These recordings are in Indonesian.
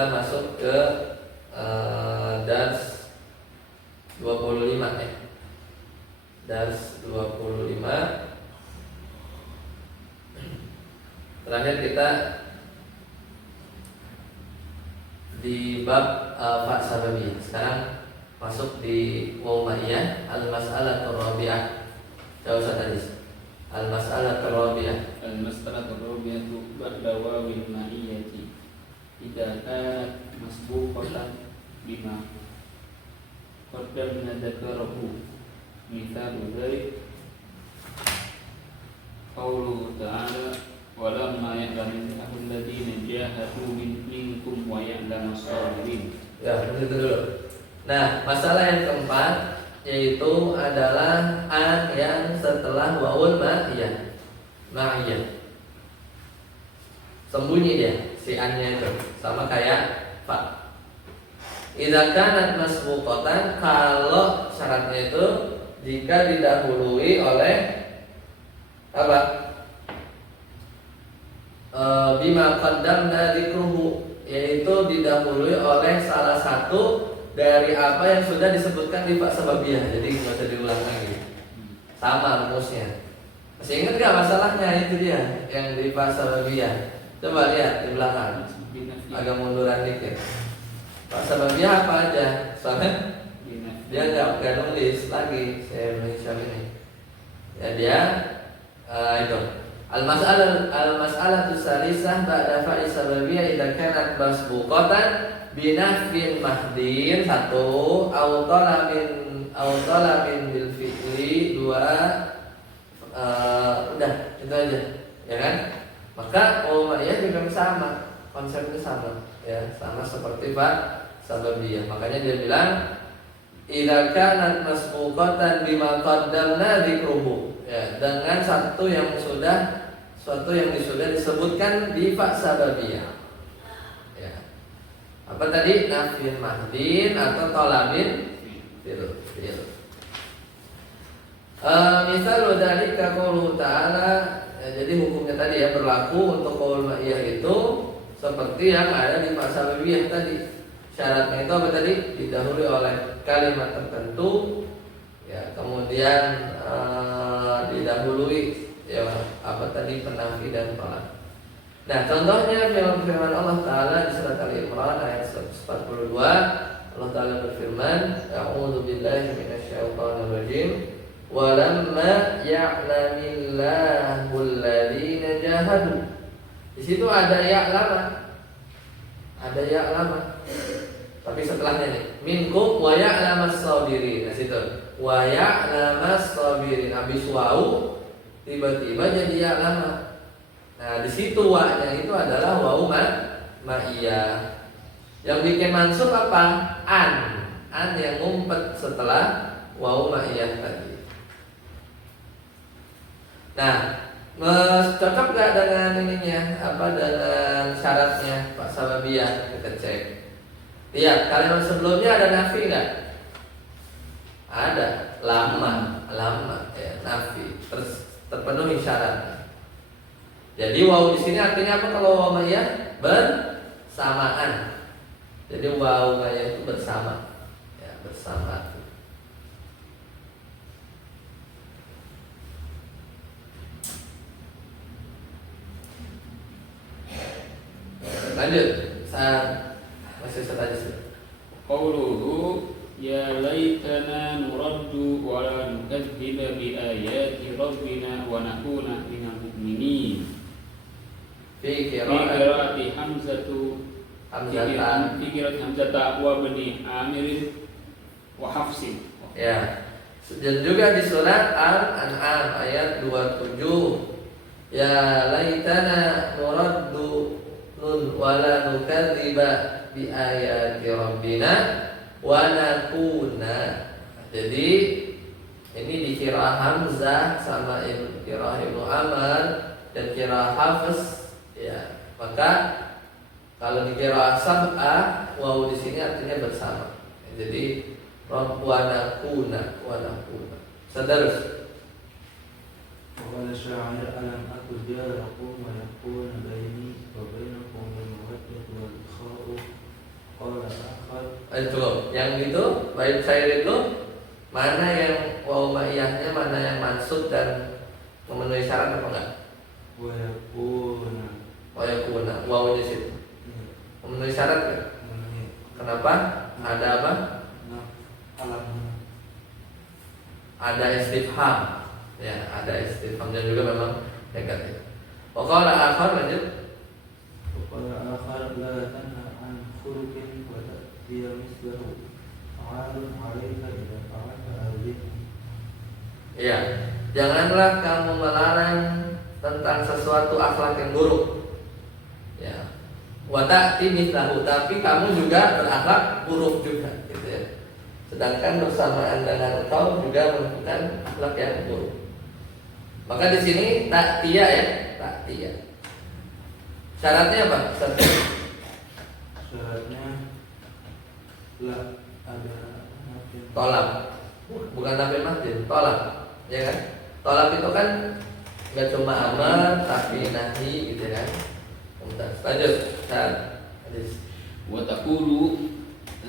kita masuk ke dars 25 ya. Dars 25. Terakhir kita di bab fa sababiyah. Sekarang masuk di waw ma'iyah, al-mas'alatur rabi'ah. Jauh tadi. Al-mas'alatur rabi'ah. Al-mas'alatur rabi'ah ba'da wawil ma'iyati. Idza kanat masbuqatan bima qaddamna dzakarahu. Mithalu dzalik qauluhu ta'ala walamma ya'lamu alladziina jahadu minkum wa ya'lamu as-sabirin. Ya, begitu dulu. Nah, masalah yang keempat yaitu adalah an yang setelah waul ma'iyah. Ma'iyah. Sembunyi dia si an-nya itu, sama kayak fa. Idza kanat masbuqatan, kalau syaratnya itu jika didahului oleh apa? Bima qaddamna dzikruhu, yaitu didahului oleh salah satu dari apa yang sudah disebutkan di fa sababiyah. Jadi nggak usah diulang lagi. Sama rumusnya. Masih ingat nggak masalahnya? Itu dia yang di fa sababiyah. Coba lihat di belakang. Agak munduran dikit. Fa sababiyah apa aja? Soalnya dia nggak nulis lagi. Saya mention ini. Ya dia itu. Al-mas'alatu tsalisah ba'da fa'i sababiyah idza kanat masbuqatan binafin mahdin. Satu, au talabin bil fi'li. Dua, udah itu aja, ya kan? Maka umayyah juga sama, konsepnya sama, ya sama seperti fa sababiyah. Makanya dia bilang idza kanat masbuqatan bima qaddamna dzikruhu, ya, dengan suatu yang sudah disebutkan di fa sababiyah. Ya. Apa tadi? Nafin mahdin atau talabin fil. Misal dzalika qauluhu ta'ala, ya, jadi hukumnya tadi ya berlaku untuk qaul ma'iyah itu seperti yang ada di fa sababiyah tadi. Syaratnya itu apa tadi? Didahului oleh kalimat tertentu, ya, kemudian didahului ya apa tadi penafi dan tolak. Nah, contohnya firman Allah Ta'ala di surat Al-Imran ayat 142. Allah Ta'ala berfirman, a'udzu billahi minasyaitonir rajim, walamma ya'lamillahu alladziina jahadu. Di situ ada ya'lama. Ada ya'lama. Tapi setelahnya nih, minkum wa ya'lamas sabirin. Nah, situ. Wa ya'lamas sabirin. Habis wau tiba-tiba jadi ya'lama. Nah, di situ wa-nya itu adalah wau ma'iyah. Yang bikin mansub apa? An yang ngumpet setelah wau ma'iyah tadi. Nah, cocok gak dengan ininya? Apa dengan syaratnya Pak Sababiyah? Kita cek. Lihat, kalimat sebelumnya ada nafi nggak? Ada, lama ya, nafi. Terpenuhi syaratnya. Jadi waw di sini artinya apa kalau waw ma'iyah? Bersamaan. Jadi waw ma'iyah itu bersama, ya, bersama. Lanjut, masih saja sih. Qauluhu ya laitana nuraddu wa la nukadziba bi ayati rabbina wa nakuna minal mu'minin. Fi qiraati hamzatu wa bani Amir wa Hafsin. Ya. Dan juga di surat Al-An'am ayat 27. Ya laitana nuraddu wala nukadziba bi ayati rabbina wa nakuna. Jadi ini dikira Hamzah sama kira Ibnu Amr dan kira Hafiz, ya. Maka kalau dikira sab'ah, waw di sini artinya bersama. Jadi wa nakuna. Sadarus. وقال الشاعر ألم أكن جاركم ويكون بيني وبينكم المودة والإخاء Qala akhar. Itu yang itu baik saya itu mana yang waw ma'iyahnya, mana yang mansub dan memenuhi syarat apa enggak? Wa yakuna. Waw di situ memenuhi syarat enggak? Kenapa? Ada apa? Alam. Ada istifham. Ya, ada istifham dan juga memang negatif. Qala akhar lanjut. Qala akhar la tanha an khuluqin wa ta'tiya mislahu. Fa'alun 'alaika idza fa'alta adzim. Ya, janganlah kamu melarang tentang sesuatu akhlak yang buruk. Ya. Wa ta'ti mislahu, tapi kamu juga berakhlak buruk juga, gitu ya. Sedangkan bersamaan dengan engkau juga melakukan akhlak yang buruk. Maka di sini ta'tiya ya, ta'tiya. Syaratnya apa? Syaratnya la ada makin Tolak. Bukan nafi masjid, tolak. Ya kan? Tolak itu kan nggak cuma amar tapi nahi gitu kan. Lanjut. Hadis. Wa taqulu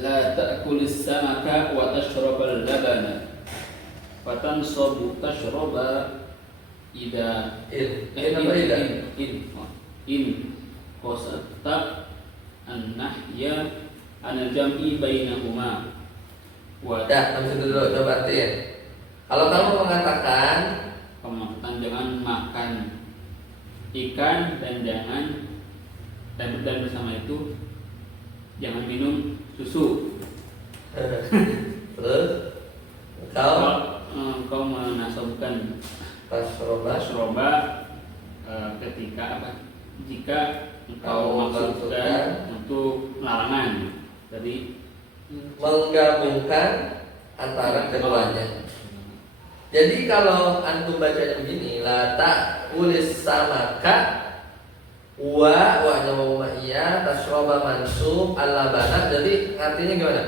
la ta'kulis samaka wa tashrabal labana. Fatansabu tashraba ida in qasata an-nahya anil jam'i bainahuma. Dah, sampai situ dulu, coba artiin. Kalau kamu mengatakan Jangan makan ikan dan bersama itu jangan minum susu. terus Kau menasabkan tasroba ketika apa? Jika engkau maksudkan untuk larangan, jadi menggabungkan antara keduanya. Jadi kalau antum bacanya begini, la ta'kulis samaka wa iya tasroba mansub al-labana. Jadi artinya gimana?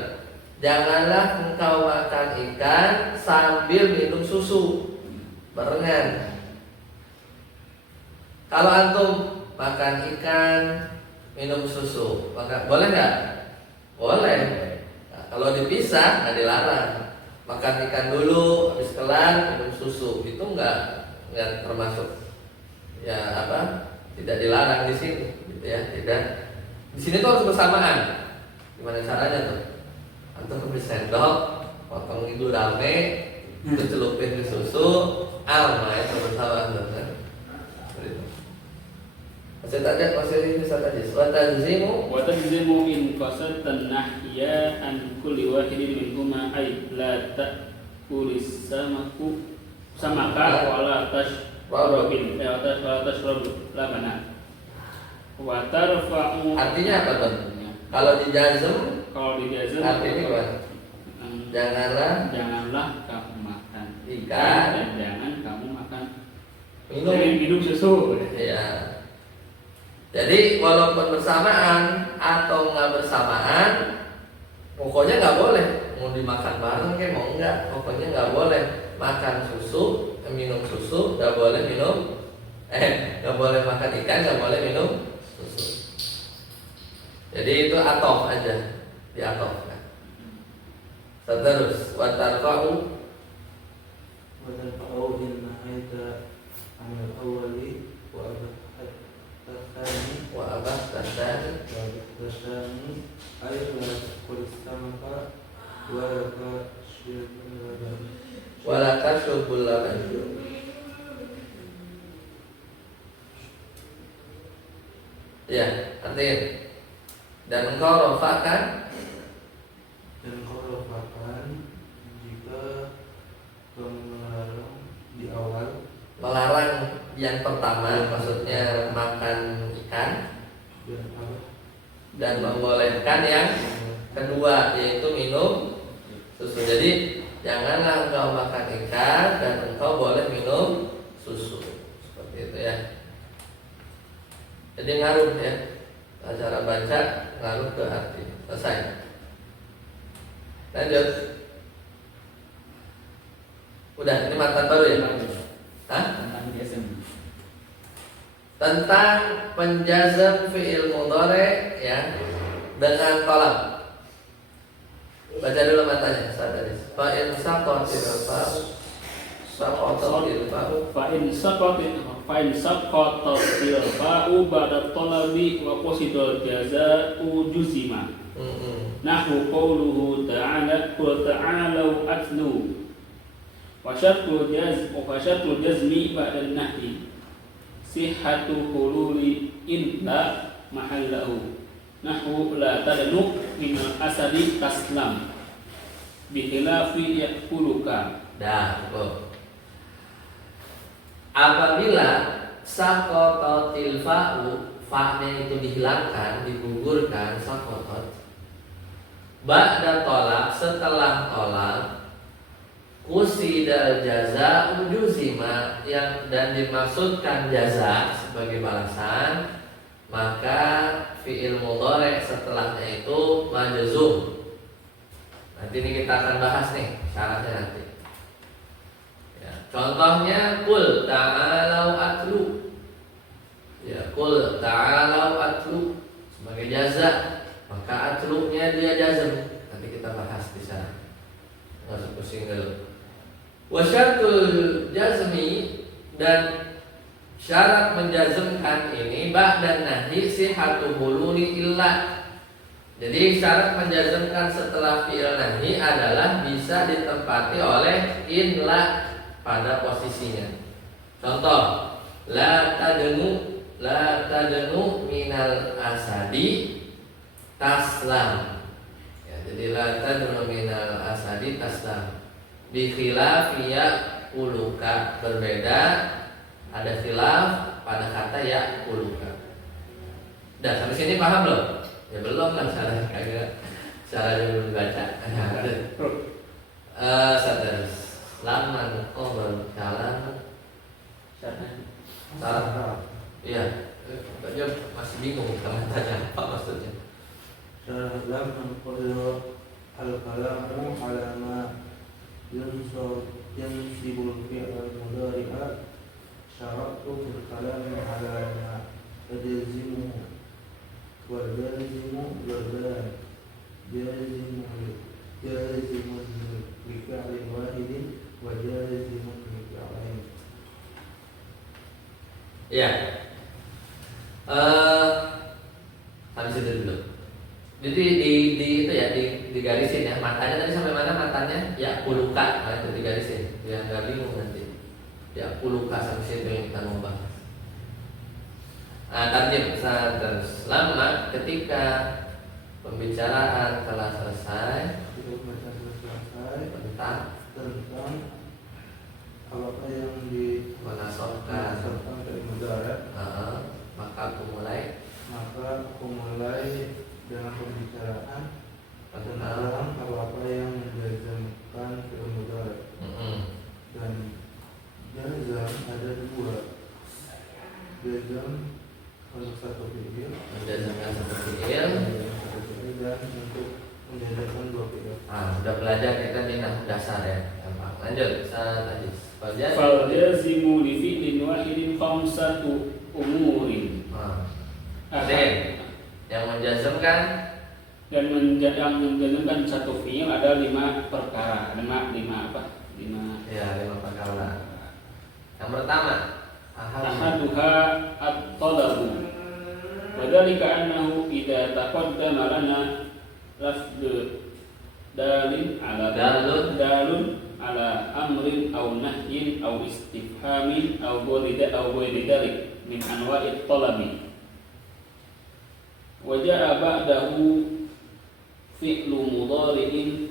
Janganlah engkau makan ikan sambil minum susu barengan. Kalau antum makan ikan minum susu, maka boleh nggak? Boleh. Nah, kalau dipisah nggak dilarang. Makan ikan dulu, habis kelar minum susu, itu nggak termasuk ya apa? Tidak dilarang di sini, gitu ya. Tidak. Di sini tuh harus bersamaan. Gimana caranya tuh? Antum ambil sendok, potong itu rame, itu celupin ke susu, ya sama-sama kan. Masih ini saja. wa tajzimu in qasatan nahya an kulli wahidin minhuma ay la ta'kulis samaka wa la tashrabin labana wa tarfa'u. Artinya apa tuh? Kalau dijazm artinya gimana? Janganlah kamu makan ikan dan jangan kamu makan minum susu. ya. Jadi walaupun bersamaan atau nggak bersamaan, pokoknya nggak boleh mau dimakan bareng kayak mau nggak, pokoknya nggak boleh makan susu, minum susu, nggak boleh nggak boleh makan ikan, nggak boleh minum susu. Jadi itu atof aja, diatofkan. Terus watarfa'u in nahaita anil awwali wa wa abah tasani tasani ay la ta'kulis samaka wa la tashrabul laban. walaka syurbul laban. Ya, artinya dan engkau rofakan jika kamu melarang yang pertama maksudnya makan ikan dan membolehkan yang kedua yaitu minum susu. Jadi janganlah engkau makan ikan dan engkau boleh minum susu, seperti itu ya. Jadi ngaruh ya, cara baca ngaruh ke arti. Selesai. Lanjut. Udah, ini matan baru ya? Hah? Tentang penjazam fi'il mudhari ya dengan tolak. Baca dulu matanya saat tadi. Fa in saqatil fa'u saqatil fa'u fa in saqatil fa'u ba'da talabi wa qasidul jazaa'u juzima. Nahwu qawluhu ta'ala qul ta'alu atlu wa syartul jazmi ba'da nahyi sihhatu hululi illa mahallahu. Nahwu la tadnu min asadi taslam bikhilafi yakuluka. Dah, cukup. Apabila saqatatil fa'u, fa-nya itu dihilangkan, digugurkan, saqatat. Ba'da tolak, setelah tolak, kusidal jaza ujuzima, yang dan dimaksudkan jaza sebagai balasan, maka fi'il mudhari' setelahnya itu majzum. Nanti ini kita akan bahas nih syaratnya nanti. Ya, contohnya qul ta'alau atlu. Ya, qul ta'alau atlu sebagai jaza, maka atlunya dia jazm. Nanti kita bahas di sana. Enggak usah pusing dulu. Wa syartul jazmi, dan syarat menjazmkan ini ba'dan nahyi sihhatu hululi illa. Jadi syarat menjazmkan setelah fi'il nahyi adalah bisa ditempati oleh illa pada posisinya. Contoh, la tadnu minal asadi taslam. Ya, jadi la tadnu minal asadi taslam. Bi khilafi ya'kuluka, berbeda, ada khilaf pada kata ya'kuluka. Dah sampai sini paham belum? Ya belum lah, cara dulu baca. Sadar. Laman qawal kalam. Salah. Iya. Dia masih bingung kalau tanya apa maksudnya. Laman qawal al-kalamu ala ma yansibul fi'al mudhari'a syaratu fil kalami ala ma yajzimu wal jazimu berdan jazimu li fi'lin wahidin wa jazimu li fi'lain. Ya. Habis itu dulu. Jadi di itu ya digarisin ya, matanya tadi sampai mana matanya? Ya puluka, nah itu digarisin biar nggak bingung nanti. Ya puluka sampai situ yang kita mau bahas. Tarjim terus lama ketika pembicaraan telah selesai tentang apa yang menasabkan dari mudhari', maka aku mulai dengan pembicaraan tentang apa yang menjazmkan fi'il mudhari'. Dan jazam ada dua. Jazam untuk satu fi'il, menjazmkan satu fi'il, dan untuk menjazmkan dua fi'il. Udah belajar kita di nahwu dasar ya. Gampang. Lanjut tadi. Fal jazimu li fi'lin wahidin khamsatu umurin. Jadi yang menjazmkan dan menjazmkan satu fi'il ada 5 perkara. 5 perkara. Yang pertama, ahaduha at-talabu. Wa dzalika annahu idza taqaddama lana lafdhu dalun ala amrin aw nahyin aw istifhamin aw ghairi dzalik min anwa'it talabi. Wa ja'a ba'dahu fi'lu mudhari'in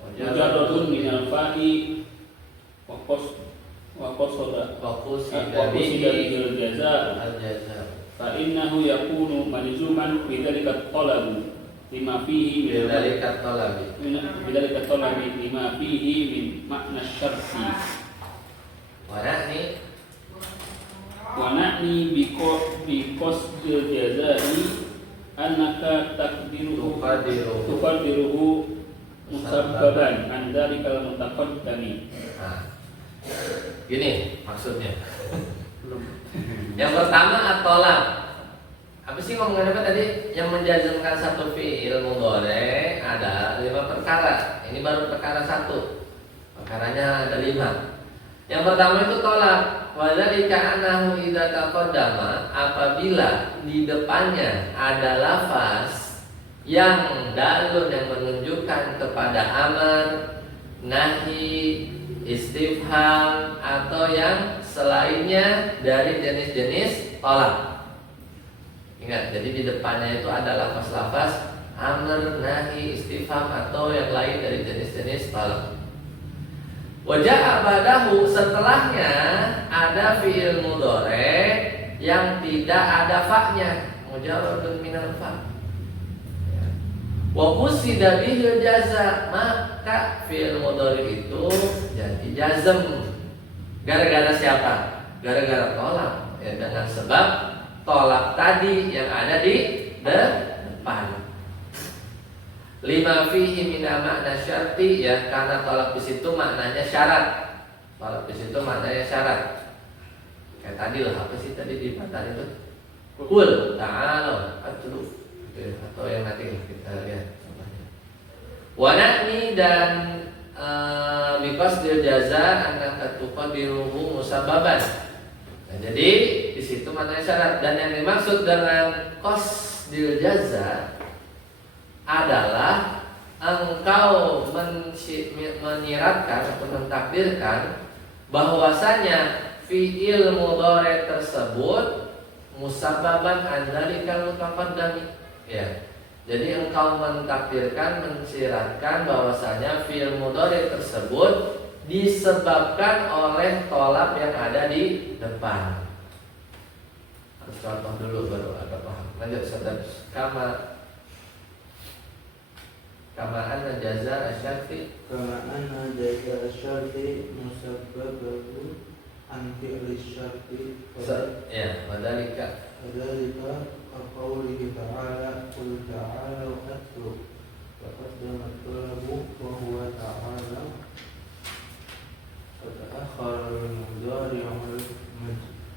mujarradun min al-fa'i wa qasada bil jaza fa innahu yakunu malzuman bi dzalika talabu lima fihi min dzalika talabi lima fihi min makna syarti wa na'ni bi qasdil jazai annaka tuqaddiruhu musabbaban an dzalikal mutaqaddami. Gini maksudnya. Yang pertama at-talab. Apa sih ngomongin apa tadi? Yang menjazmkan satu fi'il mudhari perkara. Ini baru perkara satu. Perkaranya ada 5. Yang pertama itu tolak. Wadzalika annahu idza taqaddama, apabila di depannya ada lafaz yang dalun yang menunjukkan kepada amar, nahi, istifham atau yang selainnya dari jenis-jenis tolak. Ingat, jadi di depannya itu ada lafaz-lafaz amar, nahi, istifham atau yang lain dari jenis-jenis tolak. Wajah ba'dahu, setelahnya ada fi'il mudhari yang tidak ada fa-nya, mujarradun minal fa. Wa qusida bihil jaza, maka fi'il mudhari itu jadi jazm. Gara-gara siapa? Gara-gara tolak. Ya, dengan sebab tolak tadi yang ada di depan. Lima fihi mina makna syarti, ya, karena tolak di situ maknanya syarat. Tolak di situ maknanya syarat. Kayak tadi lah, apa sih tadi di matan itu? Qul ta'ala atlu, atau yang nanti kita lihat contohnya. Wa na'ni dan biqasdil jaza annaka tuqadiruhu musabbaban. Nah, jadi di situ maknanya syarat, dan yang dimaksud dengan qasdil jaza adalah engkau menyiratkan atau mentakdirkan bahwasanya fi'il mudhari tersebut musabbaban an dzalikal mutaqaddami. Ya. Jadi engkau mentakdirkan, mensiratkan bahwasanya fi'il mudhari tersebut disebabkan oleh tolak yang ada di depan. Harus contoh dulu baru agak paham. Lanjut saudara. Kama anna jaza asyarti, kama anna jaza asyarti musabbabahu an fi'li syarti. Ya, wadalika qawlihi ta'ala qul ta'alu atlu faqaddama at-talabu wa huwa ta'ala fata'akhkhara al-mudhari'u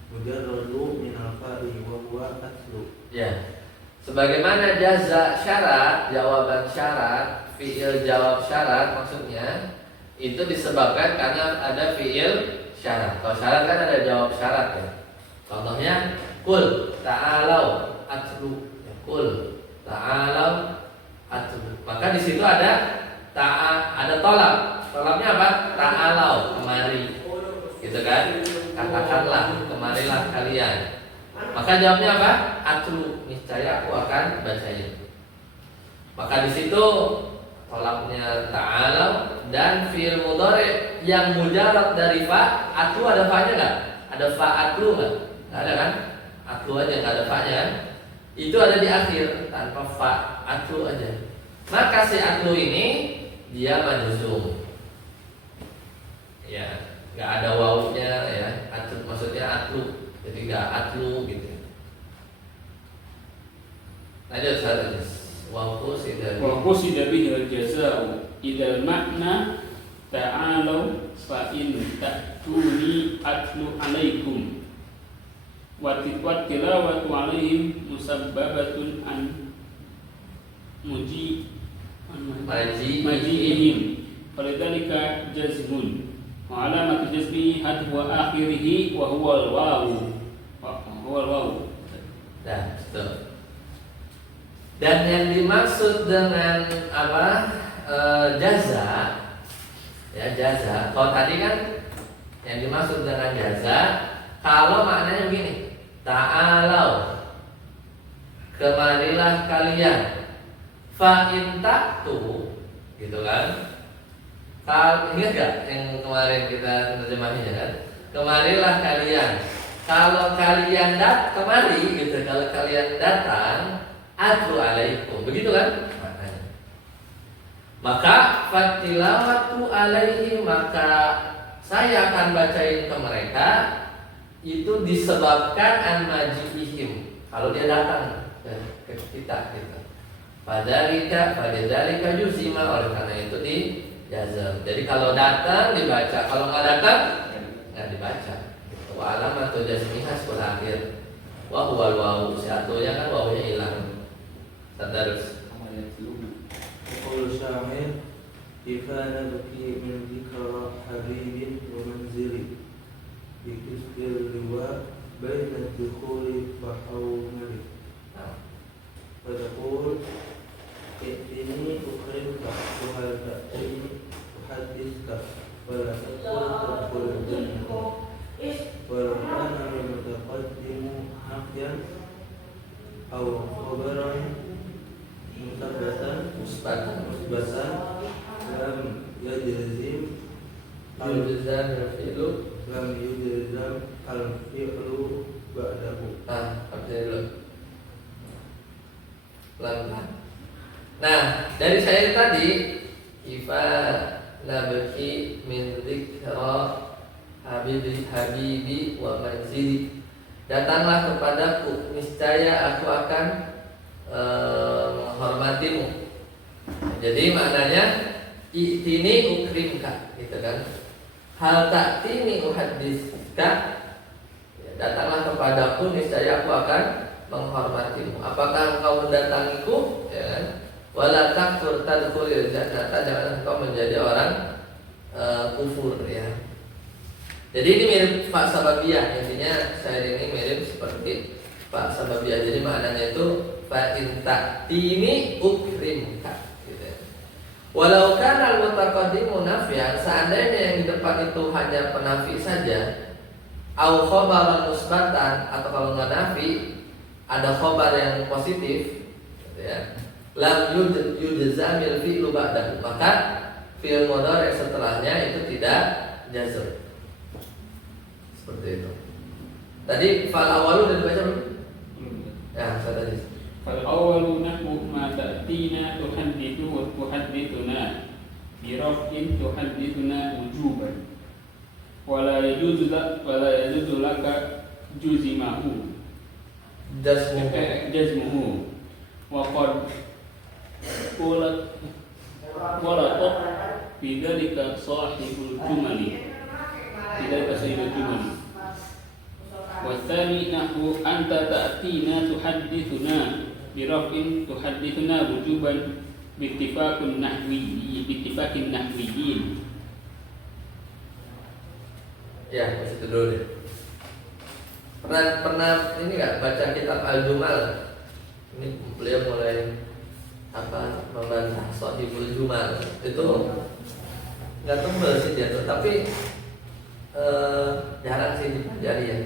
mujarradu min al-fa'i wa huwa atlu. Ya. Sebagaimana jaza syarat, jawaban syarat, fi'il jawab syarat maksudnya itu disebabkan karena ada fi'il syarat. Kalau syarat kan ada jawab syarat, ya. Contohnya qul ta'alau atlu, ya, qul ta'alau atlu. Maka di situ ada ada tolak. Tolaknya apa? Ta'alau, kemari. Gitu kan? Katakanlah, kemarilah kalian. Maka jawabnya apa? Atlu, niscaya aku akan bacanya. Maka di situ tolaknya ta'ala dan fi'il mudhari yang mujarrad dari fa. Atlu ada fa-nya enggak? Ada fa atlu enggak? Enggak ada kan? Atlu aja enggak ada fa-nya. Itu ada di akhir tanpa fa, atlu aja. Maka si atlu ini dia majzum. Ya, enggak ada wawunya, ya. Atlu maksudnya atlu. Jadi enggak atlu gitu. Lanjut saja. Wa qusida bihil jazaa idza makna ta'alu fa in ta'tuni atlu alaikum wa tilawatu alaihim musabbabatun an maji'ihim falidhalika jazmun wa alamatu jazmi hadwa akhirih wa huwa al-wawu. Dan yang dimaksud dengan apa? Jaza, ya, jaza. Kalau tadi kan yang dimaksud dengan jaza, kalau maknanya begini, ta'alau, kemarilah kalian, fa in ta'tu, gitu kan? Ingat gak yang kemarin kita terjemahinya kan? Kemarilah kalian. Kalau kalian kemari, gitu. Kalau kalian datang, atlu alaikum, begitu kan maknanya. Maka fatilawatu alaihi, maka saya akan bacain ke mereka, itu disebabkan an maji'ihim, kalau dia datang ke kita gitu. Padadzalika yusima, oleh karena itu di jazam. Jadi kalau datang dibaca, kalau nggak datang nggak dibaca. Wa alamatu jazmiha sul akhir. Wa huwal wawu, satunya kan wawunya hilang. Tadarus. Qul syahid كيف نبكي من ذكر حبيب ومنزل بكسر اللواء بين الدخول فحومل فتقول ائتني أكرمك وهل تأتيني أحدثك ولا تقل تدخل الجنة ولو كان المتقدم نفيا أو خبرا مثبتا لم يجزم Al-Jizam al-fi'lu. لم يجزم الفعل بعده. Artinya dulu pelan-pelan. Nah, dari syair tadi, Ifa nabki min dzikra habibi wa manzili. Datanglah kepadaku, niscaya aku akan menghormatimu. Jadi maknanya i'tini ukrimka, gitu kan? Hal ta'tini uhaddiska, datanglah kepadaku, niscaya aku akan menghormatimu. Apakah engkau mendatangiku? Ya kan? Wala takfur tadkhulil jannata, jangan engkau menjadi orang kufur, ya. Jadi ini mirip Pak Sababiyah, intinya syair ini mirip seperti Pak Sababiyah. Jadi maknanya itu fa in ta'tini ukrimka, gitu ya. Walau kana al-mutaqaddimu nafyan, seandainya yang di depan itu hanya penafi saja, au khabaran musbatan, atau kalau nggak nafi ada khabar yang positif, gitu ya. Lam yujzamil fi'lu ba'dahu, maka fi'il mudhari setelahnya itu tidak jazm. Seperti itu. Tadi fal awalu udah dibaca belum? Ya, saya tadi. Fal awalu nahwu ma ta'tina tuhaddithu wa tuhaddithuna bi raf'in tuhaddithuna wujuban wala yajuzu laka juzimahu jazmuhu wa qad qala bidzalika sahibul jumali wa tsani nahwu anta ta'tina tuhaddithuna bi raf'in tuhaddithuna wujuban bi ittifaqin nahwiyyin. Ya, itu dulu deh. Pernah ini nggak baca kitab Al-Jumal? Ini beliau mulai membantah Shahibul Jumal. Itu nggak tebel sih dia tuh, tapi jarang sih dipelajari ya.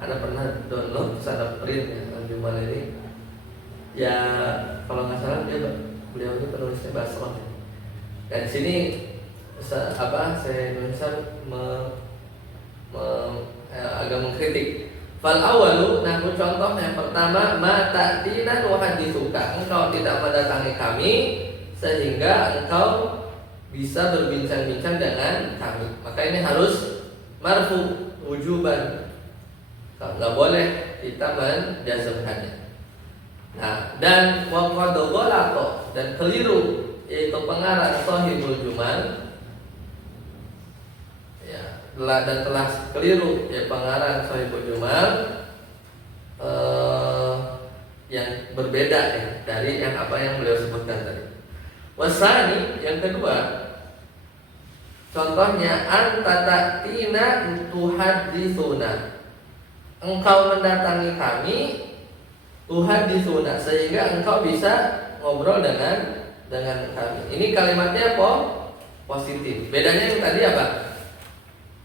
Anda pernah download terus ada print ya Al-Jumal ini. Ya kalau nggak salah beliau ini penulisnya Basrah ya. Dan di sini saya Indonesia agak mengkritik. Fal awalu, nah contoh yang pertama, ma ta'tina wa hadithuka, engkau tidak mendatangi kami sehingga engkau bisa berbincang-bincang dengan kami. Maka ini harus marfu wujuban, nggak boleh kita menjazmkannya. Nah, dan wa qad ghalata, dan keliru, yaitu pengarang Shahibul Jumal, dan telah keliru ya pengarang Shahibul Jumal yang berbeda ya dari yang apa yang beliau sebutkan tadi. Wasani, yang kedua, contohnya anta ta'tina tuhaditsuna, engkau mendatangi kami, tuhaditsuna, sehingga engkau bisa ngobrol dengan kami. Ini kalimatnya positif. Bedanya yang tadi apa?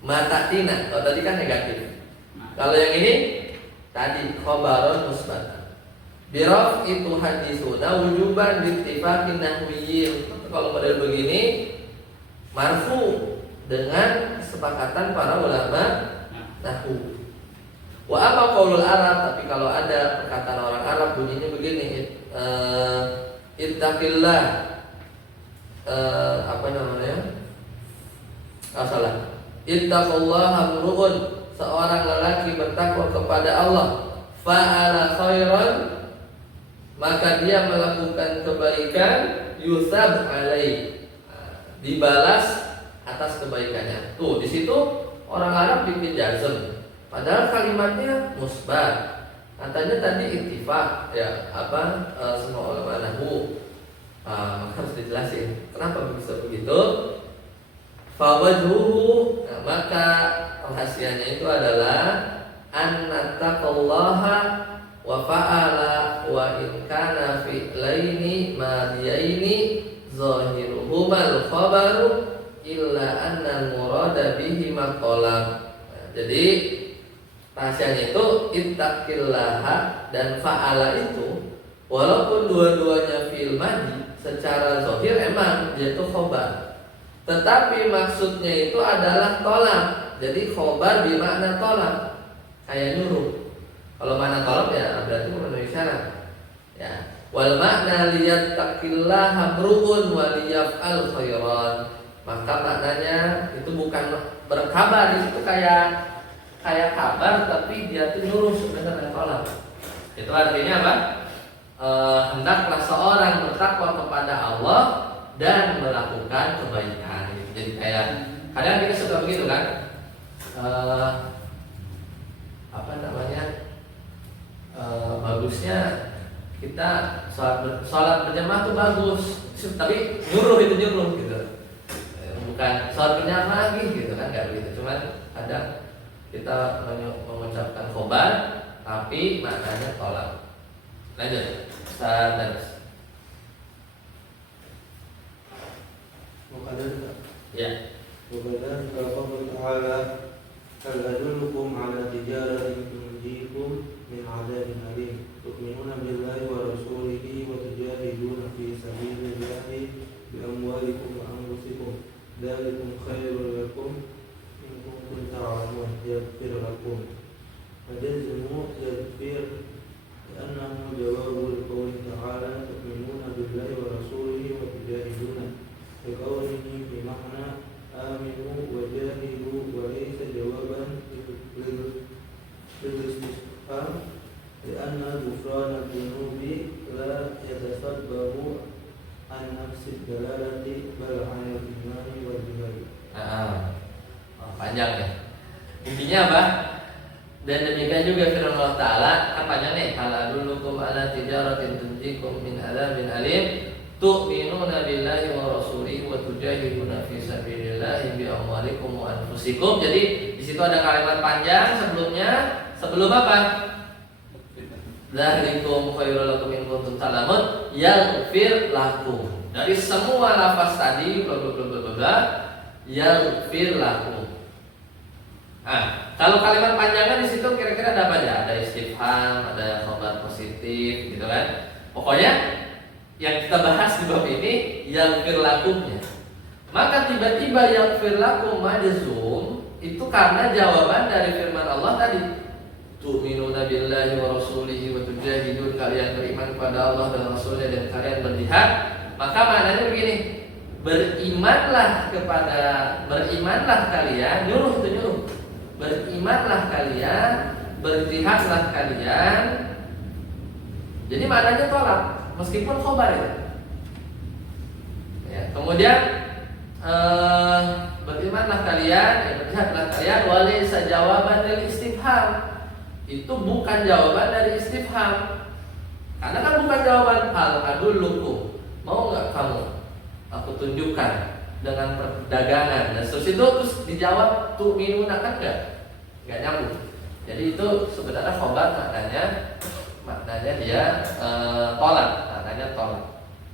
Mata tina, kalau tadi kan negatif. Kalau yang ini tadi khobaron musbatan. Biraf itu hadisuna wujuban bittifaqin nahwiyyin. Kalau model begini marfu dengan kesepakatan para ulama nahwu. Wa apa qaulul Arab, tapi kalau ada perkataan orang Arab bunyinya begini, ittaqillah, apa namanya? Salah. Ittaqullaha mur'un, seorang lelaki bertakwa kepada Allah, fa'ala khairan, maka dia melakukan kebaikan, yusab alaihi, dibalas atas kebaikannya. Tuh, di situ orang Arab bikin jazm, padahal kalimatnya musbat. Katanya tadi ittifaq, ya semua ulama nahwu. Maka harus dijelasin kenapa bisa begitu. Fawajhuhu, nah, maka rahasianya itu adalah annataqallaha wa fa'ala wa in kana fi'laini madiyaini zahiruhumal khabaru illa anna murada bihi maqalam. Jadi rahasianya itu ittaqillaha dan fa'ala itu walaupun dua-duanya fi'il madi secara zahir emang dia itu khabar. Tetapi maksudnya itu adalah tolak. Jadi khobar bermakna tolak, kayak nyuruh. Kalau makna tolak ya berarti memenuhi syarat. Ya. Wal makna liyattaqillaha amruun wa liyaf'al khairan. Maka maknanya itu bukan berkabar, itu kayak kabar tapi dia itu nyuruh sebenarnya tolak. Itu artinya apa? Hendaklah seorang bertakwa kepada Allah dan melakukan kebaikan. Jadi kayak kadang kita suka begitu kan, bagusnya kita sholat berjamaah tuh bagus, tapi nyuruh gitu, bukan sholat berjamaah lagi gitu kan, nggak begitu. Cuman kadang kita mengucapkan khobar tapi maknanya tolak. Lanjut, Ustaz. Ya. وكذلك قوله تعالى هل أدلكم على تجارة تنجيكم من عذاب أليم تؤمنون بالله ورسوله وتجاهدون في سبيل الله بأموالكم وأنفسكم ذلكم خير لكم إن كنتم تعلمون يغفر لكم. فجزم يغفر لأنه جواب لقوله تعالى تؤمنون بالله ورسوله وتجاهدون بقوله بمعنى آمنوا وجاهدوا وليس جوابا للاستفهام لأن غفران الذنوب لا يتسبب عن نفس الدلالة بل عن الإيمان والجهاد. Panjang ya. Intinya apa? Dan demikian juga firman Allah Ta'ala, kan panjang nih. Haladulukum ala tijaratin tunjikum min adzabin alim tu'minuna billahi wa rasulihi wa tujahiduna fi sabilillahi bi amwalikum wa anfusikum. Jadi di situ ada kalimat panjang sebelumnya. Sebelum apa? Dzalikum khairul lakum in kuntum ta'lamun yaghfir lakum. Dari semua lafaz tadi bla bla bla bla bla yaghfir lakum. Kalau kalimat panjangnya di situ kira-kira ada apa aja? Ada istifham, ada khabar positif gitu kan. Pokoknya yang kita bahas di bab ini yaghfir lakumnya. Maka tiba-tiba yaghfir lakum majzum itu karena jawaban dari firman Allah tadi. Tu'minuna billahi wa rasulihi wa tujahidun, kalian beriman kepada Allah dan Rasulnya dan kalian berjihad. Maka maknanya begini, berimanlah kalian, nyuruh, berimanlah kalian, berjihadlah kalian. Jadi maknanya tolak, meskipun khobar itu. Ya, kemudian berimanlah kalian, berjihadlah kalian, walaysa jawaban dari istifham. Itu bukan jawaban dari istifham. Karena kan bukan jawaban hal adullukum. Mau nggak kamu aku tunjukkan dengan perdagangan dan terus dijawab tu'minuna, kan nggak nyambung. Jadi itu sebenarnya khobar maknanya dia tolak, maknanya tolak.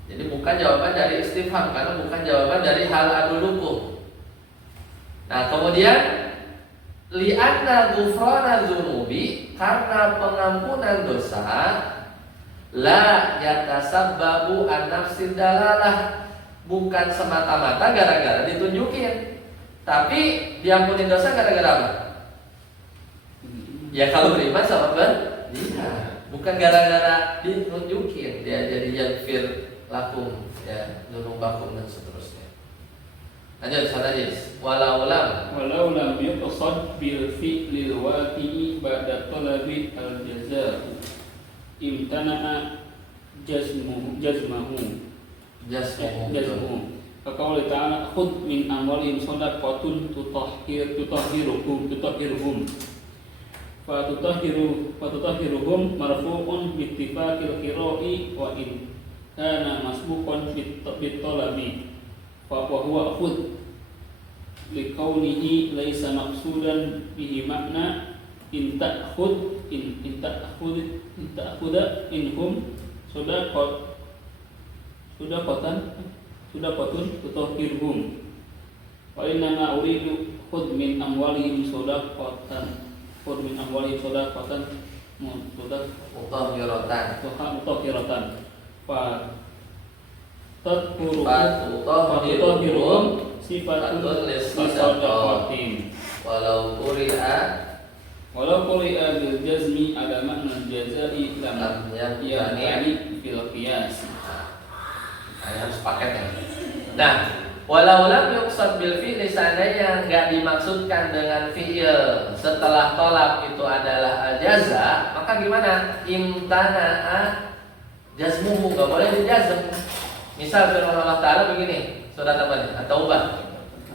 Jadi bukan jawaban dari istifham, karena bukan jawaban dari hal adullukum. Nah kemudian li'anna ghufrana dzunubi, karena pengampunan dosa la yatasabbabu an nafsid dalalah, bukan semata-mata gara-gara ditunjukin, tapi diampunin dosa gara-gara apa? Ya kalau beriman sama dia, bukan gara-gara ditunjukin dia jadi yaghfir lakum, ya dzunubakum dan seterusnya. Lanjut hadis. Walau lam yuqsad bil fi'lil waqi'i ba'da talabi al-jazaa imtana'a jazmuhu Faqala ta'ala khudh min amwalihim shadaqatun tutahhiruhum fatutahhiruhum marfu'un bi ittifaqil qira'i wa in kana masbuqan bitolabi fa huwa khud liqaunihi laisa maqsudan bihi makna in ta'khud inhum sudaqatun tutahhirhum wa inna ma uridu khud min amwalihim sadaqatan mutahhiratan fa tutahhiruhum sifatun lisadaqatin walau quri'a bil jazmi ala makna jazai lam yani fil qiyas. Harus paket ya. Nah, walau lam yuqsad bil fi'li, seandainya enggak dimaksudkan dengan fi'il setelah tolak itu adalah al-jaza, maka gimana? Imtana'a jazmuhu, enggak boleh dijazm. Misal firman Allah Ta'ala begini, surat apa nih? At-Taubah.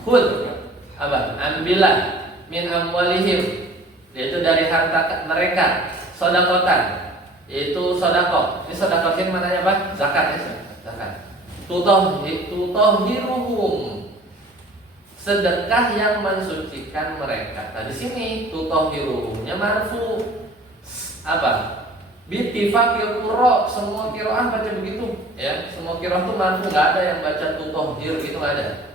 Khudh, apa? Ambillah min amwalihim, yaitu dari harta mereka, sodakotan, yaitu sodako. Ini sodakotin mananya apa? Zakat ya, zakat. Tutahhiruhum, sedekah yang mensucikan mereka. Nah di sini tutahhiruhumnya marfu, apa? Bittifaqil qurra, semua qiraah baca begitu, ya. Semua qiraah itu marfu, enggak ada yang baca tutahhir gitu, enggak ada.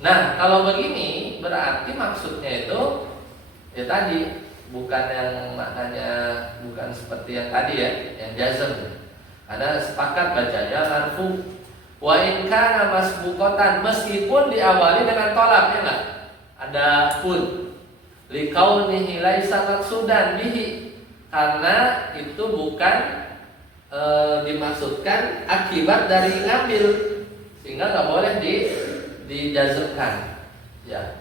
Nah, kalau begini berarti maksudnya itu ya tadi bukan yang maknanya bukan seperti yang tadi ya, yang jazm. Ada sepakat bacanya marfu. Wa in kana masbuqatan, meskipun diawali dengan tolak, ya enggak? Ada khud. Liqaunihi laisa maqsudan bihi, karena itu bukan dimaksudkan akibat dari ngambil, sehingga enggak boleh dijazmkan. Ya.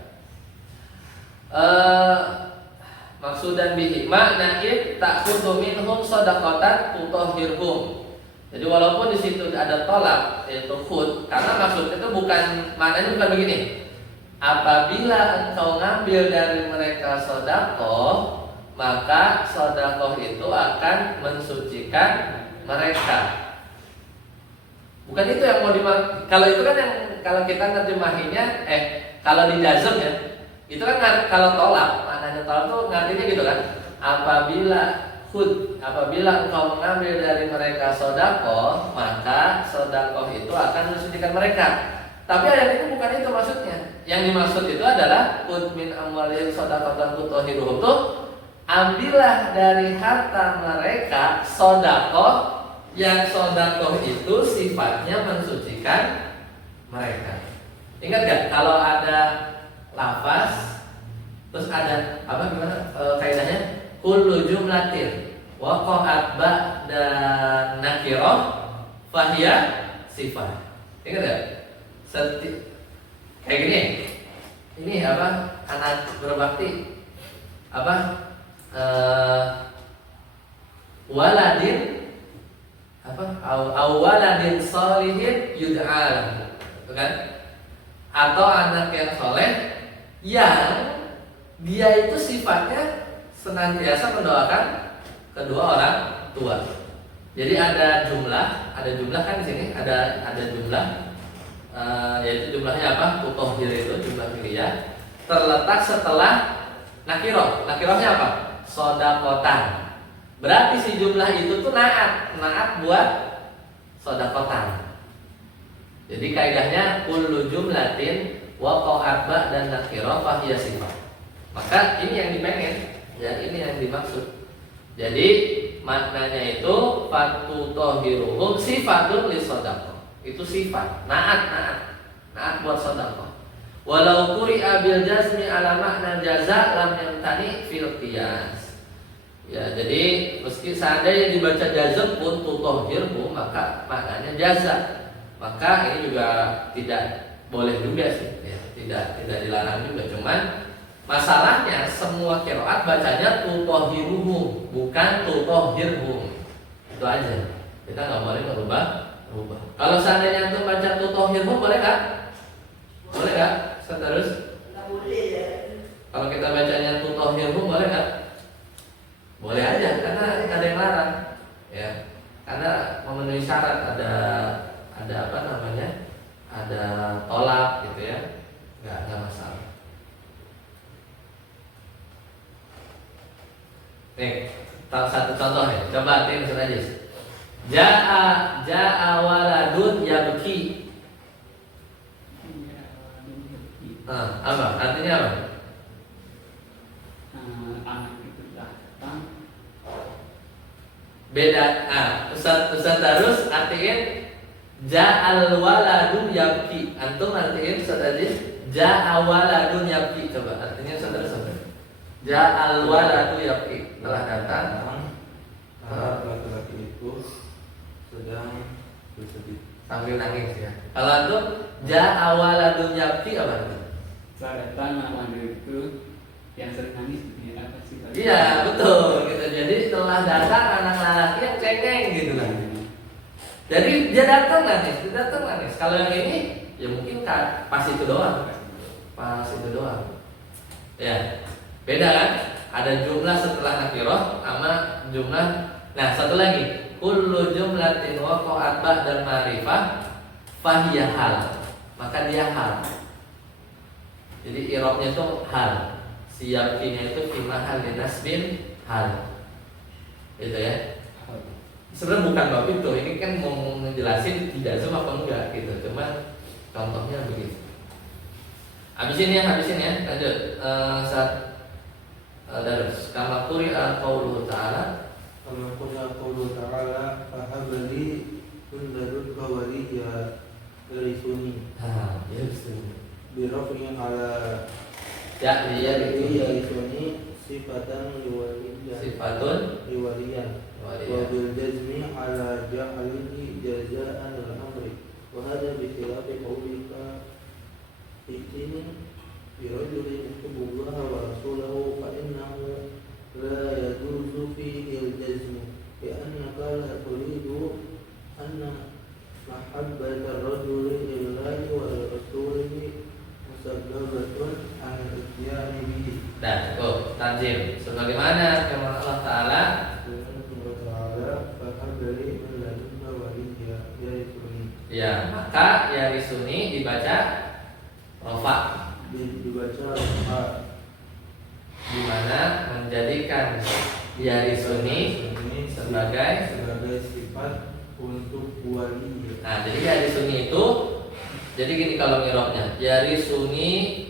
Maksudan bihi makna ta'khudhu minhum shadaqatan tutahhirhum. Jadi walaupun di situ ada tolak yaitu khud, karena maksudnya itu bukan, maknanya bukan begini. Apabila engkau ngambil dari mereka sedekah, maka sedekah itu akan mensucikan mereka. Bukan itu yang mau kalau itu kan yang kalau kita nerjemahinya kalau dijazm ya, itu kan kalau tolak, maknanya tolak itu ngartinya gitu kan. Apabila engkau mengambil dari mereka sedekah, maka sedekah itu akan mensucikan mereka. Tapi ayat ini bukan itu maksudnya. Yang dimaksud itu adalah khudh min amwalihim shadaqatan tutahhiruhum, tuh ambillah dari harta mereka sedekah yang sedekah itu sifatnya mensucikan mereka. Ingat gak kalau ada lafaz terus ada apa gimana kaidahnya? Kullu jumlatin waqa'at ba'da nakirah fahiya sifat. Ingat gak? Kayak gini. Ini apa? Anak berbakti. Apa? Waladin apa? Waladin sholihin yud'al. Betul kan? Atau anak yang soleh yang dia itu sifatnya senantiasa mendoakan kedua orang tua. Jadi ada jumlah kan di sini ada jumlah yaitu jumlahnya apa? Tutahhir itu jumlah fi'liyah terletak setelah nakirah. Nakirahnya apa? Shadaqatan. Berarti si jumlah itu tuh naat buat shadaqatan. Jadi kaidahnya kullu jumlatin waqa'at dan nakirah fahiya sifat. Maka ini yang dipengen, ya ini yang dimaksud. Jadi maknanya itu fatutahhiruhum sifatun lisadaqah. Itu sifat, naat buat sedekah. Walau quri'a bil jazmi ala makna jaza lam yamtani fil qiyas. Ya, jadi meski seandainya dibaca jazm pun tutahhirhum maka maknanya jaza. Maka ini juga tidak boleh juga sih, ya, tidak dilarang juga. Cuman masalahnya semua qiraat bacanya tutahhiruhum, bukan tutahhirhum. Itu aja. Kita nggak boleh merubah. Kalau seandainya antum baca tutahhirhum boleh nggak? Boleh nggak? Terus? Nggak boleh ya. Kalau kita bacanya tutahhirhum boleh nggak? Boleh aja, karena ada yang larang, ya. Karena memenuhi syarat, ada ada tolak gitu ya, nggak masalah. Nih, satu contoh ya, coba tim aja. Ja'a waladun yabki. Apa? Artinya apa? Anak itu datang. Beda. Ustaz Darus artiin ja'al waladun yabki. Antum artiin Ustaz Aziz ja'a waladun yabki. Coba artinya Ustaz Darus apa? Ja'al waladun yabki. Telah datang laki-laki itu sedang bersedih sambil nangis ya. Kalau antum ja'a waladun yabki apa itu? Setelah datang anak itu yang sering nangis ini apa sih? Iya betul gitu. Jadi setelah datang anak laki yang cengeng gitu kan. Jadi dia datang nangis. Kalau yang ini ya mungkin pas itu doang. Ya beda kan? Ada jumlah setelah nakirah sama jumlah. Nah satu lagi, kullu jumlatin waqa'at ba'dal ma'rifah fahiya hal. Maka dia hal. Jadi i'rabnya itu hal. Siyabkinya itu fi mahallin nasbin hal. Gitu ya. Sebenarnya bukan bab itu. Ini kan mau ngejelasin tidak sama apa enggak gitu. Cuma contohnya begitu. Habisin ya. Lanjut. Saat Darus kama quri'a qauluhu ta'ala kama quri'a qauluhu ta'ala fahabli min ladunka waliyya yarisuni yarisuni birafin ala yarisuni sifatan liwaliyan wa bil jazmi ala ja'alihi jaza'an lil amri wa hadha bi khilafi qaulika itini برجل يحب الله ورسوله فإنه لا يجوز فيه الجزم لأنك لا تريد أن محبة الرجل لله ولرسوله مسببة عن الاتيان به. Nah, cukup tanzim. Sebagaimana firman Allah Taala, ya, maka yarisuni dibaca rofa. Dibaca di mana menjadikan yarisuni sebagai sifat untuk wali. Nah, jadi yarisuni itu jadi gini kalau ngirobnya, yarisuni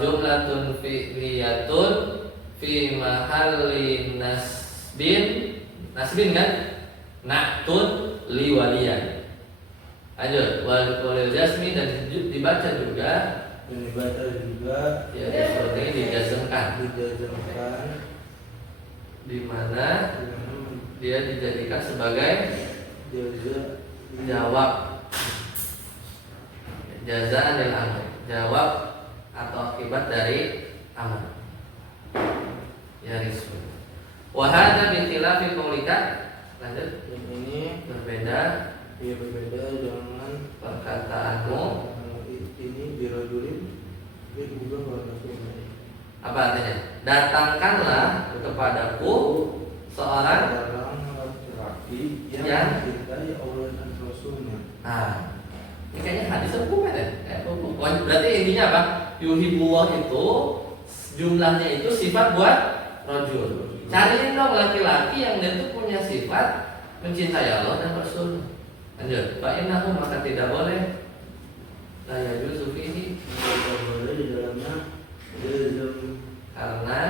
jumlatun fi'liyatun fi mahalli nasbin kan? Na'tun liwaliyan. Lanjut, walil jasmi dan dibaca juga ya seperti dijazmkan di mana dia dijadikan sebagai jawab jazaan lil amr, jawab atau akibat dari amr ya risu wa hadza bi khilafi qaulika. Lanjut, ini berbeda dengan perkataanmu ini birojulin juga apa artinya? Datangkanlah kepadaku seorang laki-laki yang mencintai Allah dan Rasulnya. Nah, ini kayaknya hadis hukum ya. Berarti intinya apa? Yuhibbullah itu jumlahnya itu sifat buat rajul. Cariin dong laki-laki yang dia tuh punya sifat mencintai Allah dan Rasul. Lanjut, fa innahu maka tidak boleh la yajuzu fihi, tidak boleh di dalamnya jazm karena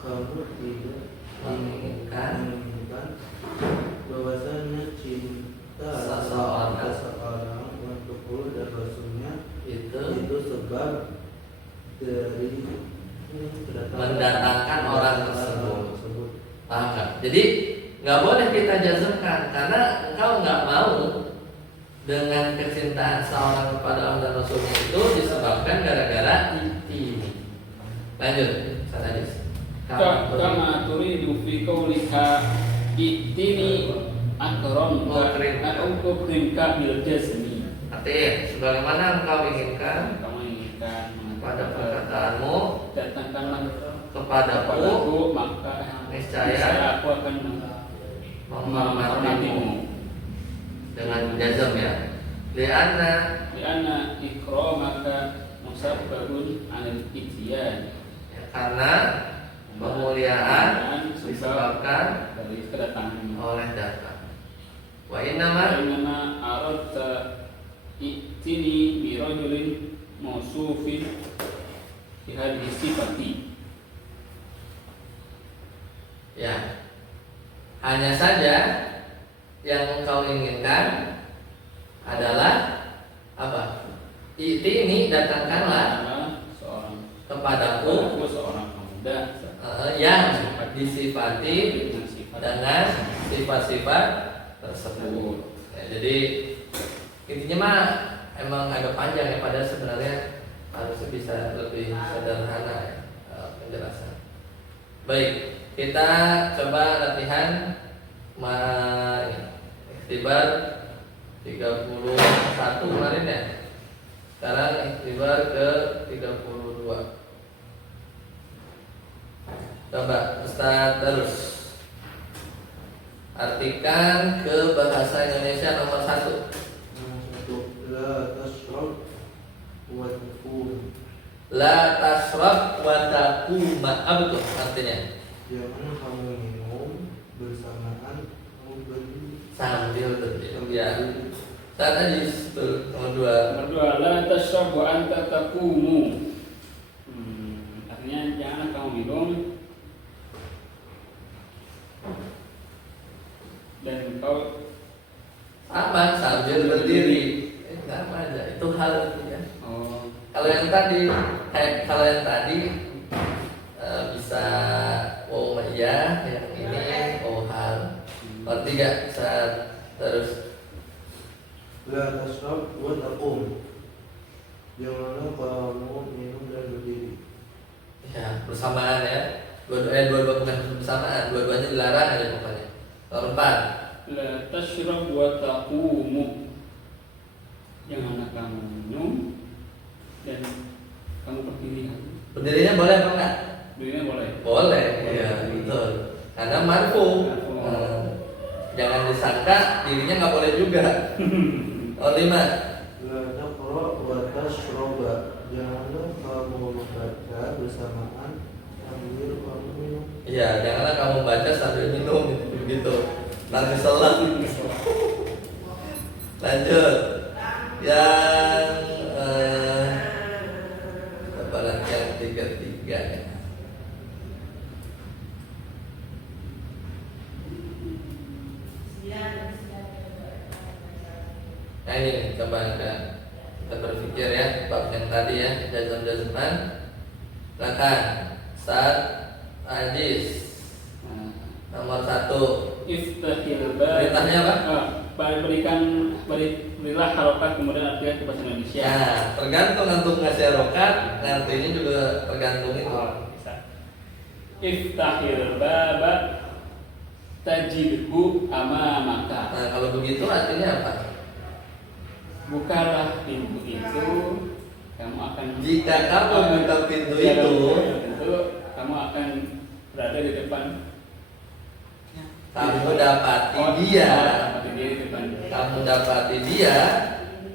kamu tidak menginginkan bahwasanya cinta seseorang untuk Allah dan Rasulnya itu sebab dari mendatangkan orang tersebut. Paham kan? Jadi nggak boleh kita jazmkan karena engkau nggak mau dengan kecintaan seorang kepada Allah dan Rasulnya itu disebabkan gara-gara ini. Lanjut, Ustaz. Kama turidu fi qaulika itini akram ukrimka bil jazmi. Artinya, sebagaimana engkau inginkan pada perkataanmu, datangkanlah kepadaku, maka niscaya aku akan menghormatimu. Dengan jazm ya. Lianna ikramaka musabbabun 'alal ityan. Ya, karena pemuliaan disebabkan dari kedatangan. oleh datang. Wa innama aradta itini bi rajulin mausufin bi hadhihi sifati. Ya, hanya saja yang engkau inginkan adalah apa? Ini datangkanlah Seorang kepadaku seorang pemuda yang disifati dengan sifat dengan sifat-sifat tersebut. Ya, jadi intinya mah emang agak panjang ya, padahal sebenarnya harusnya bisa lebih sederhana ya penjelasan. Baik, kita coba latihan ikhtibar 31 kemarin ya. Sekarang ikhtibar ke 32. Coba Ustaz terus artikan ke bahasa Indonesia nomor 1. La tashrab wa takun. La tasrab wa takuma. Apa tuh artinya? Jangan kamu minum bersamaan kamu berdiri. Sambil berdiri. Ya. Saat tadi nomor 2. Nomor 2, la tashrab wa anta taqumu. Artinya jangan kamu minum dan kau Apa? Sambil berdiri. Sama aja. Itu hal itu ya. Kalau yang tadi bisa iya, yang ini hal. Kalau 3 saat terus. La tashrab wa taqum. Janganlah kamu minum dan berdiri. Ya, bersamaan ya. Dua-dua bukan bersamaan, dua-duanya dilarang aja pokoknya. Nomor 4. la tashrab wa taqumu. Janganlah kamu minum dan kamu berdiri. Berdirinya boleh apa enggak? Berdirinya boleh. Boleh, iya betul. Karena marfu. Jangan disangka dirinya nggak boleh juga. Nomor 5. La taqra wa tashraba. Janganlah kamu membaca bersamaan sambil kamu minum. Iya, janganlah kamu baca sambil minum begitu. Nanti sholat. Lanjut. Yang barat yang 3 ya. Nah ini nih, coba kita berpikir ya, bab yang tadi ya, jazam-jazaman. Silakan, Ustaz Aziz. Nomor 1. Iftahil bab. Perintahnya apa? Berilah harokat kemudian artinya ke bahasa Indonesia. Ya, tergantung untuk ngasih harokat, nanti ini juga tergantung itu. Bisa. Iftahil baba tajidhu amamaka. Nah, kalau begitu artinya apa? Bukalah pintu itu, kamu akan Jika kamu buka pintu itu, kamu akan berada di depan. kamu dapati dia. Di depan. Kamu dapati dia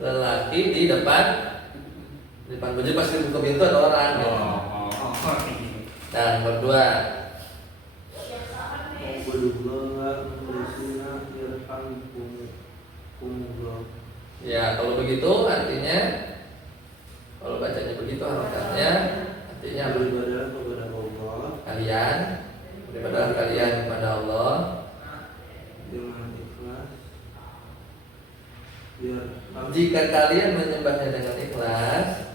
lelaki di depan. Di depan baju pasti buka pintu ada orang. Nah, nomor 2. Ubudullaha mukhlisina yarhamkumullah. Ya, kalau begitu artinya, kalau bacanya begitu harokatnya artinya Beribadah kepada Allah kalian beribadah kalian kepada Allah dengan ikhlas. Biar jika kalian menyembahnya dengan ikhlas.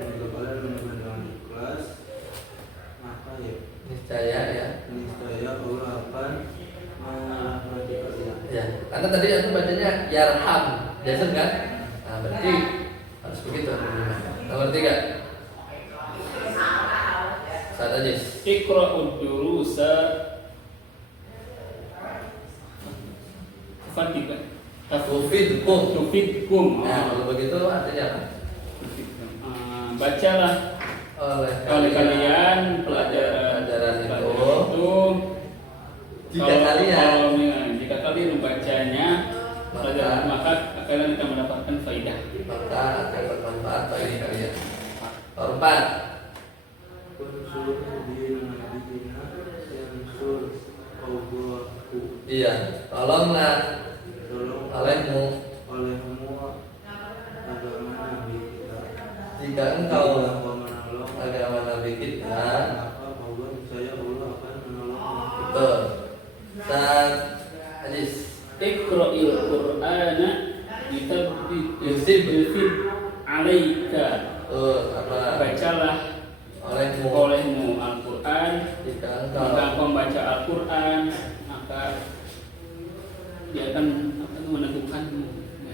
jika kalian menyembah dengan ikhlas, maka Niscaya ya. niscaya Allah akan merahmati kalian. Ya, karena tadi aku bacanya yarham, jasad kan? Nah, berarti harus begitu. Nomor 3. Saat aja. Iqra'ud durusa Fatiha. Tufidkum. Nah, kalau begitu artinya apa? Bacalah Oleh kalian pelajaran itu. Jika kalian membacanya, maka kalian akan mendapatkan keempat. Unsur di nabiyina yansur qawwahu. Iya, tolonglah Tolong olehmu olehmu agama Nabi kita. jika engkau Engkau menolong agama Nabi kita. maka Allah saya Allah akan menolongmu. Betul. Dan hadis Iqra'il Qur'ana Yusib. alaika. Apa? Bacalah olehmu Al-Quran. Jika Jika engkau engkau membaca Al-Quran, maka dia akan menentukanmu.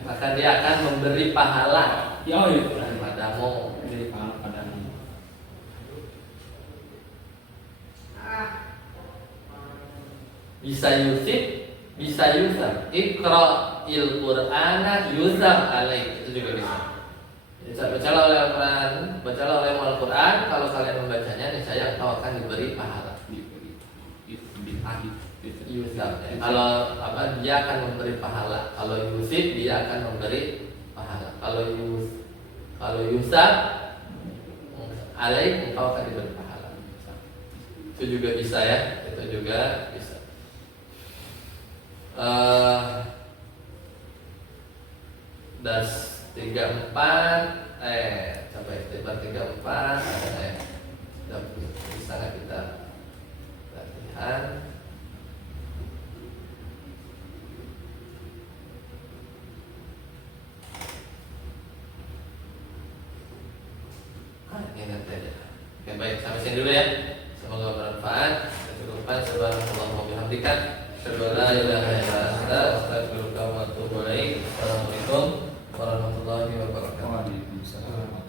maka dia akan memberi pahala Ya, oh itu padamu. memberi pahala padamu. Bisa Yusib, bisa Yusab. Iqra'il Qur'ana yusab alaik. Itu juga bisa. Bacalah oleh Al-Quran, bacalah oleh Al-Quran. Kalau kalian membacanya, niscaya engkau akan diberi pahala. Yusab. Ya. Kalau apa? Dia akan memberi pahala. Kalau Yusib, dia akan memberi pahala. Kalau Yusab, alaik engkau akan diberi pahala. Itu juga bisa ya. Itu juga bisa. Das 34 coba istighfar 34 sudah bisa nggak kita latihan. Ini nanti aja. Oke, baik, sampai sini dulu ya. Semoga bermanfaat. Cukupkan subhanallah wa bihamdika asyhadu an la ilaha illa anta astaghfiruka wa atubu ilaik. Assalamualaikum warahmatullahi wabarakatuh. Waalaikumsalam.